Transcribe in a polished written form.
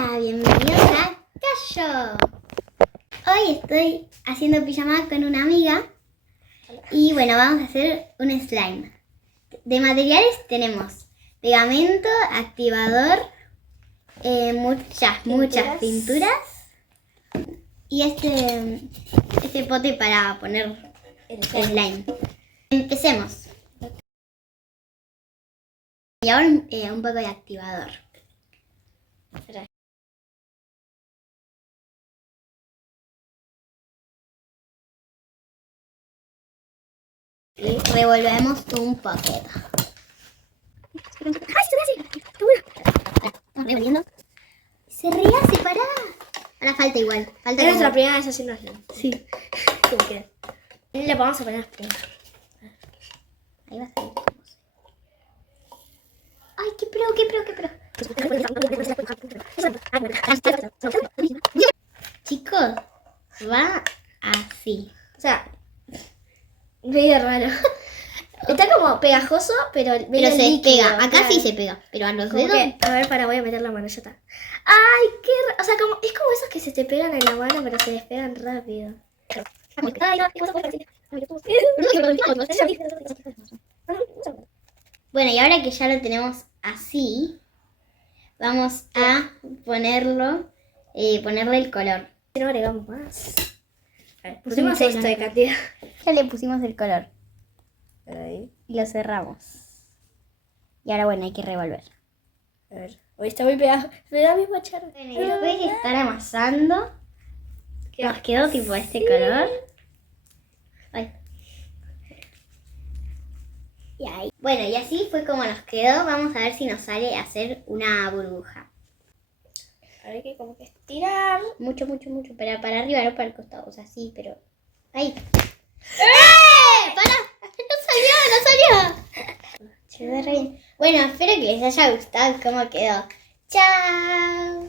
Hola, bienvenidos a Cayo. Hoy estoy haciendo pijamada con una amiga y bueno, vamos a hacer un slime. De materiales tenemos pegamento, activador, muchas pinturas y este pote para poner el slime. Empecemos. Y ahora un poco de activador. Y revolvemos un poquito. Estamos revolviendo. Se rehace, pará. Ahora falta igual. Falta Es nuestra como... primera vez haciendo así. Sí. ¿Cómo queda? Le vamos a poner las puntas. Ahí va a salir como se... Ay, qué pro. Chicos, va así. O sea, medio raro. Está como pegajoso, pero medio Pero se líquido, pega. Acá claro. sí se pega. Pero a los Como dedos... que, a ver, voy a meter la mano, ya está. Ay, qué o sea, como, es como esos que se te pegan en la mano, pero se despegan rápido. Ay, no, Bueno, y ahora que ya lo tenemos así, vamos a ponerle el color. no agregamos más. A ver, pusimos esto de cantidad. Ya le pusimos el color Ahí. y lo cerramos. Y ahora bueno, hay que revolver. A ver, hoy está muy pegado. Me da misma charla. Bueno, y después de estar amasando, nos quedó tipo este Sí. color. Ay. Y ahí. Bueno, y así fue como nos quedó. Vamos a ver si nos sale a hacer una burbuja. A ver, que como que estirar. Mucho. Para arriba, no para el costado. O sea, sí, pero... ¡Ahí! ¡Para! ¡No salió! Quedó re bien. Bueno, espero que les haya gustado cómo quedó. ¡Chao!